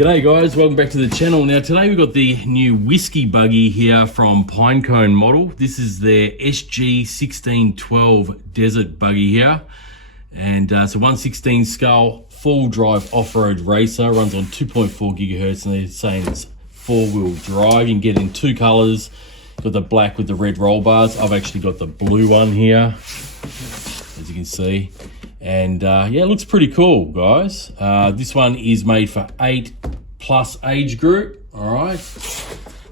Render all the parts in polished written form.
G'day guys, welcome back to the channel. Now today we've got the new Whiskey Buggy here from Pinecone model. This is their SG1612 Desert Buggy here. And it's a 1/16 scale, full drive off-road racer, runs on 2.4 gigahertz, and they're saying it's 4-wheel drive. You can get it in two colors. Got the black with the red roll bars. I've actually got the blue one here, as you can see. And yeah, it looks pretty cool, guys. This one is made for 8+ age group, all right?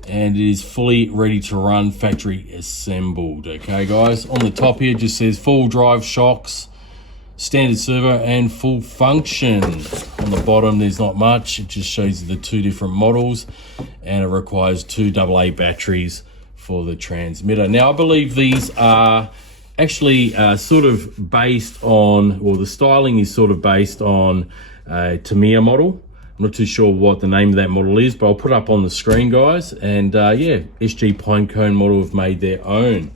And it is fully ready to run, factory assembled, okay, guys? On the top here, it just says full drive shocks, standard servo, and full function. On the bottom, there's not much. It just shows you the two different models, and it requires two AA batteries for the transmitter. Now, I believe these are actually sort of based on, well, the styling is sort of based on a Tamiya model. I'm not too sure what the name of that model is, but I'll put it up on the screen, guys. And yeah, SG Pinecone model have made their own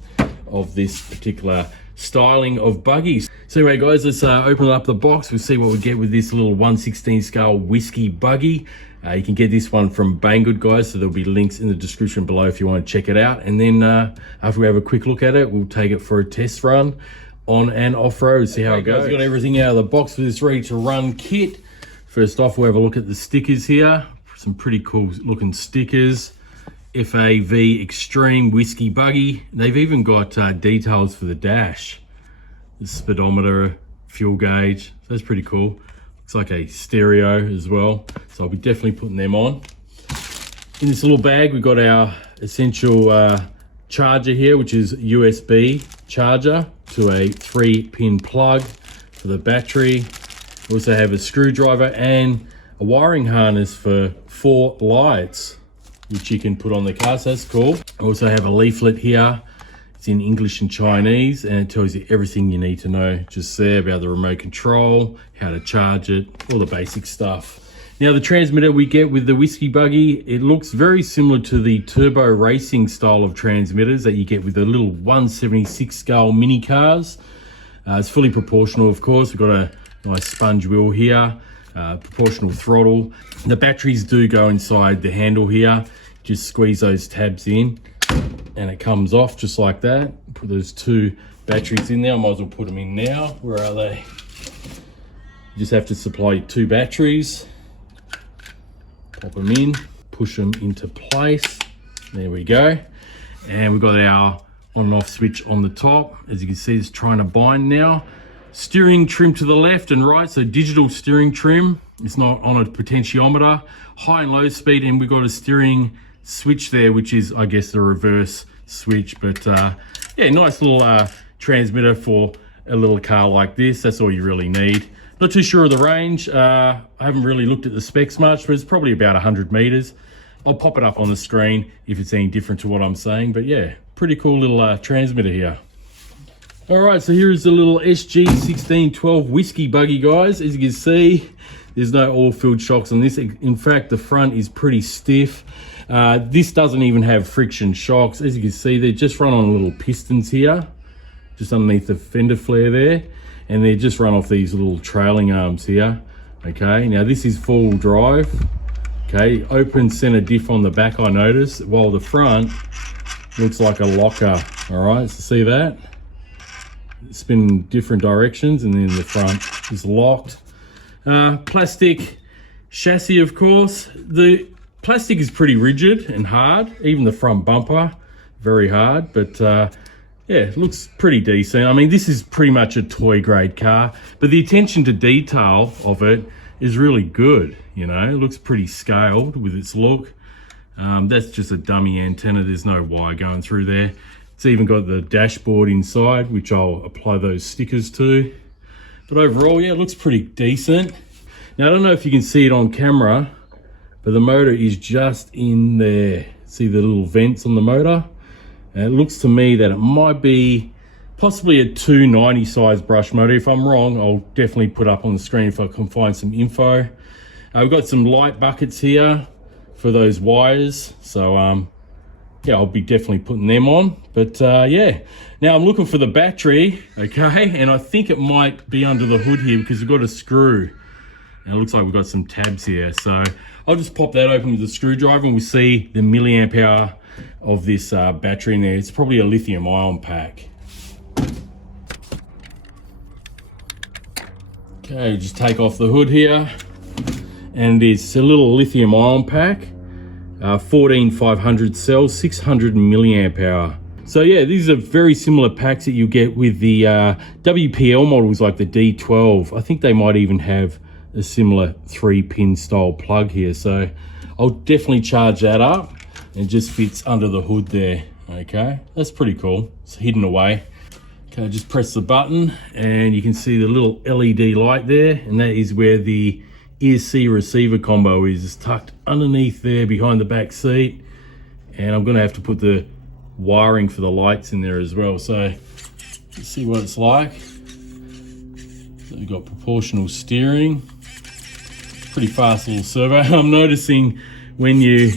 of this particular styling of buggies. So anyway, guys, let's open up the box. We'll see what we get with this little 1/16 scale Whiskey Buggy. You can get this one from Banggood, guys, so there'll be links in the description below if you want to check it out. And then after we have a quick look at it, we'll take it for a test run on and off-road, see how it goes. We've got everything out of the box for this ready-to-run kit. First off, we'll have a look at the stickers here. Some pretty cool looking stickers. FAV Extreme Whiskey Buggy. They've even got details for the dash. The speedometer, fuel gauge, so that's pretty cool. Looks like a stereo as well, so I'll be definitely putting them on. In this little bag, we've got our essential charger here, which is USB charger to a 3-pin plug for the battery. We also have a screwdriver and a wiring harness for 4 lights, which you can put on the car, so that's cool. I also have a leaflet here. It's in English and Chinese, and it tells you everything you need to know just there about the remote control, how to charge it, all the basic stuff. Now, the transmitter we get with the Whiskey Buggy, it looks very similar to the turbo racing style of transmitters that you get with the little 1/76 scale mini cars. It's fully proportional, of course. We've got a nice sponge wheel here, proportional throttle. The batteries do go inside the handle here. Just squeeze those tabs in, and it comes off just like that. Put those 2 batteries in there. I might as well put them in now. Where are they? You just have to supply 2 batteries. Pop them in, push them into place. There we go. And we've got our on and off switch on the top. As you can see, it's trying to bind now. Steering trim to the left and right, so digital steering trim. It's not on a potentiometer. High and low speed, and we've got a steering switch there, which is, I guess, the reverse switch. But yeah, nice little transmitter for a little car like this. That's all you really need. Not too sure of the range. I haven't really looked at the specs much, but it's probably about 100 meters. I'll pop it up on the screen if it's any different to what I'm saying. But yeah, pretty cool little transmitter here. All right, so here is the little SG1612 Whiskey Buggy, guys. As you can see, there's no oil-filled shocks on this. In fact, the front is pretty stiff. This doesn't even have friction shocks. As you can see, they just run on little pistons here, just underneath the fender flare there, and they just run off these little trailing arms here. Okay, now this is full drive. Okay, open center diff on the back, I noticed, while the front looks like a locker. All right, so see that? Spin in different directions, and then the front is locked. Plastic chassis, of course. The plastic is pretty rigid and hard, even the front bumper, very hard, but yeah, it looks pretty decent. I mean, this is pretty much a toy grade car, but the attention to detail of it is really good. You know, it looks pretty scaled with its look. That's just a dummy antenna. There's no wire going through there. It's even got the dashboard inside, which I'll apply those stickers to. But overall, yeah, it looks pretty decent. Now, I don't know if you can see it on camera, but the motor is just in there. See the little vents on the motor? And it looks to me that it might be possibly a 290 size brush motor. If I'm wrong, I'll definitely put up on the screen if I can find some info. We've got some light buckets here for those wires. So, yeah, I'll be definitely putting them on. But yeah, now I'm looking for the battery, okay? And I think it might be under the hood here because we've got a screw And it looks like we've got some tabs here. So I'll just pop that open with the screwdriver and we'll see the milliamp hour of this battery in there. It's probably a lithium ion pack. Okay, just take off the hood here. And it's a little lithium ion pack. 14500 cells, 600 milliamp hour. So yeah, these are very similar packs that you get with the WPL models like the D12. I think they might even have a similar 3-pin style plug here. So I'll definitely charge that up. It just fits under the hood there. Okay, that's pretty cool. It's hidden away. Okay, just press the button and you can see the little LED light there, and that is where the ear-C receiver combo is. It's tucked underneath there behind the back seat, and I'm gonna have to put the wiring for the lights in there as well. So let's see what it's like. So we've got proportional steering, pretty fast little servo. I'm noticing when you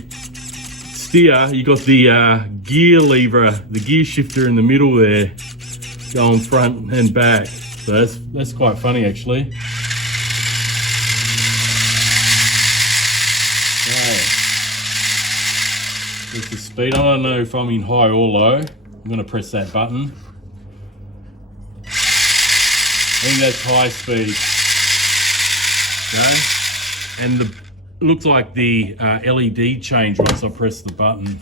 steer, you got the gear lever, the gear shifter in the middle there, going front and back. So that's quite funny actually. There's the speed. I don't know if I'm in high or low. I'm going to press that button. I think that's high speed. Okay. And it looks like the LED changed once I pressed the button.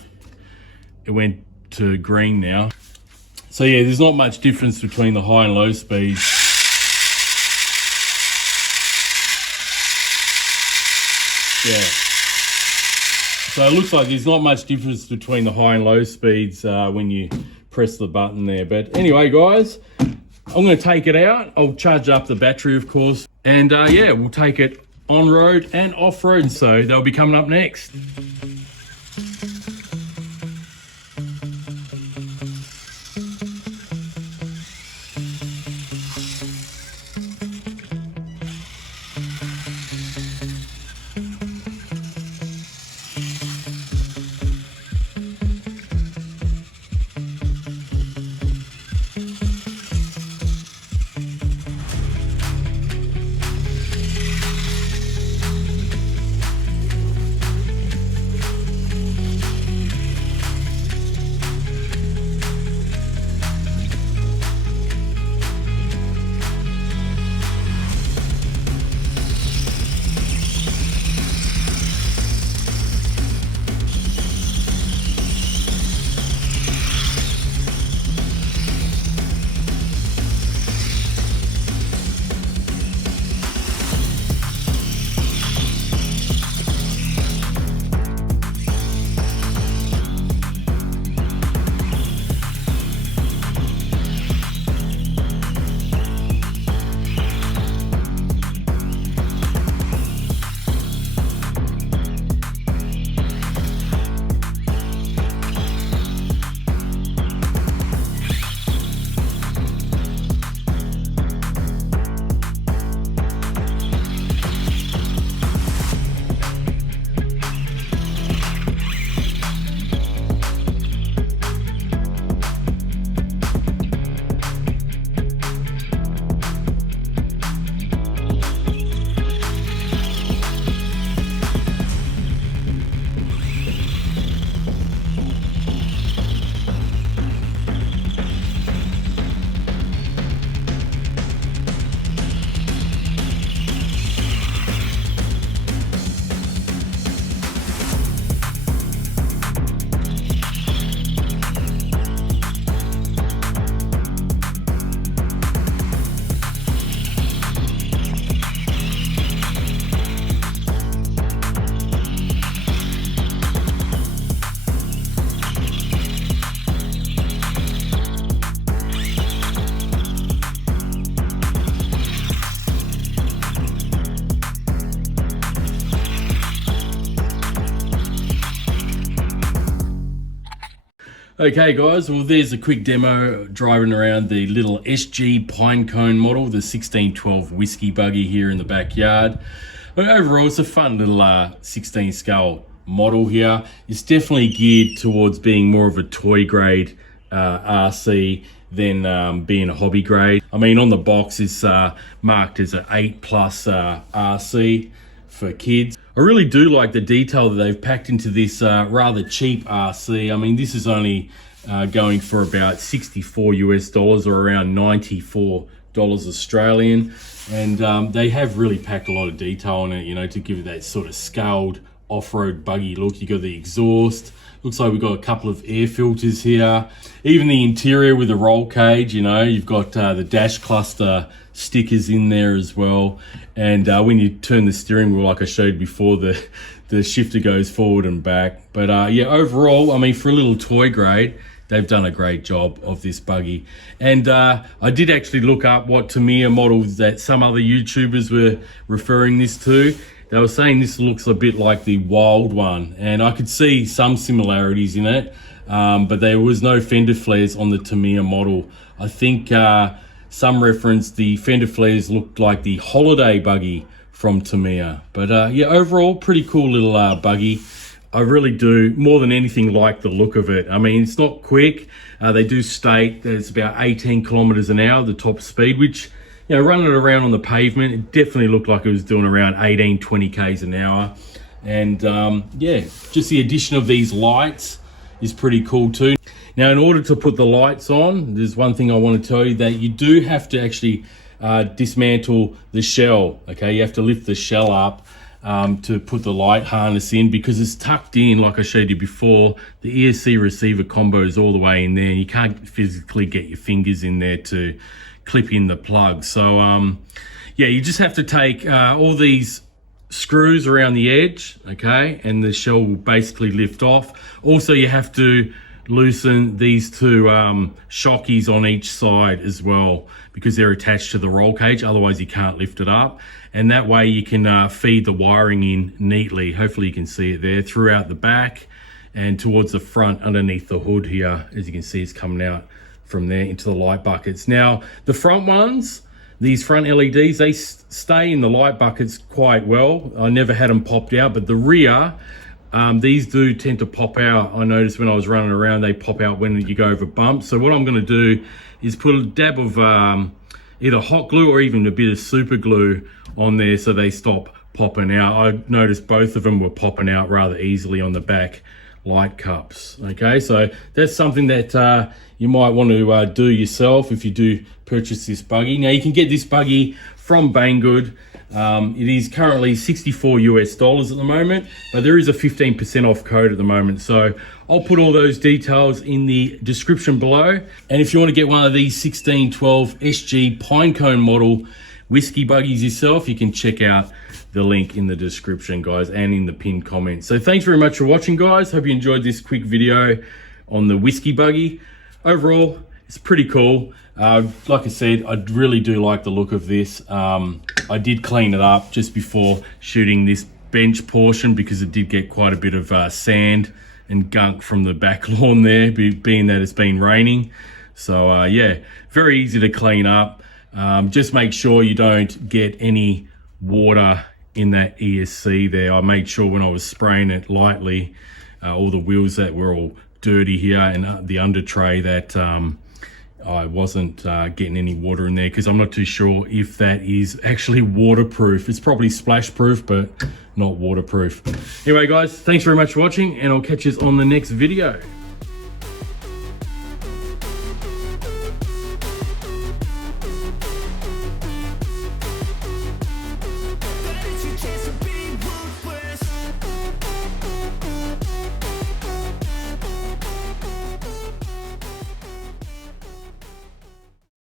It went to green now. So yeah, there's not much difference between the high and low speeds. Yeah. So it looks like there's not much difference between the high and low speeds when you press the button there. But anyway, guys, I'm going to take it out. I'll charge up the battery, of course. And yeah, we'll take it on-road and off-road. So they'll be coming up next. Okay guys, well there's a quick demo driving around the little SG Pinecone model, the 1612 Whiskey Buggy here in the backyard. But overall it's a fun little 16 scale model here. It's definitely geared towards being more of a toy grade RC than being a hobby grade. I mean, on the box it's marked as an 8+ RC for kids. I really do like the detail that they've packed into this rather cheap RC. I mean, this is only going for about $64 or around $94 Australian, and they have really packed a lot of detail on it, you know, to give it that sort of scaled off-road buggy look. You got the exhaust, looks like we've got a couple of air filters here, even the interior with the roll cage, you know, you've got the dash cluster stickers in there as well, and when you turn the steering wheel, like I showed before, the shifter goes forward and back. But yeah, overall, I mean, for a little toy grade, they've done a great job of this buggy. And I did actually look up what Tamiya models that some other YouTubers were referring this to. They were saying this looks a bit like the Wild one, and I could see some similarities in it, but there was no fender flares on the Tamiya model. I think some referenced the fender flares looked like the Holiday buggy from Tamiya. But yeah, overall, pretty cool little buggy. I really do, more than anything, like the look of it. I mean, it's not quick. They do state that it's about 18 kilometers an hour, the top speed, which, you know, running it around on the pavement, it definitely looked like it was doing around 18, 20 Ks an hour. And yeah, just the addition of these lights is pretty cool too. Now, in order to put the lights on, there's one thing I want to tell you, that you do have to actually dismantle the shell, okay? You have to lift the shell up to put the light harness in, because it's tucked in, like I showed you before. The ESC receiver combo is all the way in there. You can't physically get your fingers in there to clip in the plug. So yeah, you just have to take all these screws around the edge, okay, and the shell will basically lift off. Also, you have to loosen these two shockeys on each side as well, because they're attached to the roll cage, otherwise you can't lift it up. And that way you can feed the wiring in neatly. Hopefully you can see it there throughout the back and towards the front underneath the hood here. As you can see, it's coming out from there into the light buckets. Now, the front ones, these front LEDs, they stay in the light buckets quite well. I never had them popped out, but the rear, these do tend to pop out. I noticed when I was running around, they pop out when you go over bumps. So what I'm gonna do is put a dab of either hot glue or even a bit of super glue on there so they stop popping out. I noticed both of them were popping out rather easily on the back light cups. Okay, so that's something that you might want to do yourself if you do purchase this buggy. Now, you can get this buggy from Banggood. It is currently $64 at the moment, but there is a 15% off code at the moment. So I'll put all those details in the description below. And if you want to get one of these 1612 SG Pinecone model whiskey buggies yourself, you can check out the link in the description, guys, and in the pinned comment. So thanks very much for watching, guys. Hope you enjoyed this quick video on the whiskey buggy. Overall, it's pretty cool. Like I said, I really do like the look of this. I did clean it up just before shooting this bench portion, because it did get quite a bit of sand and gunk from the back lawn there, being that it's been raining. So yeah, very easy to clean up. Just make sure you don't get any water in that ESC there. I made sure when I was spraying it lightly, all the wheels that were all dirty here and the under tray, that I wasn't getting any water in there, because I'm not too sure if that is actually waterproof. It's probably splash proof, but not waterproof. Anyway, guys, thanks very much for watching, and I'll catch you on the next video.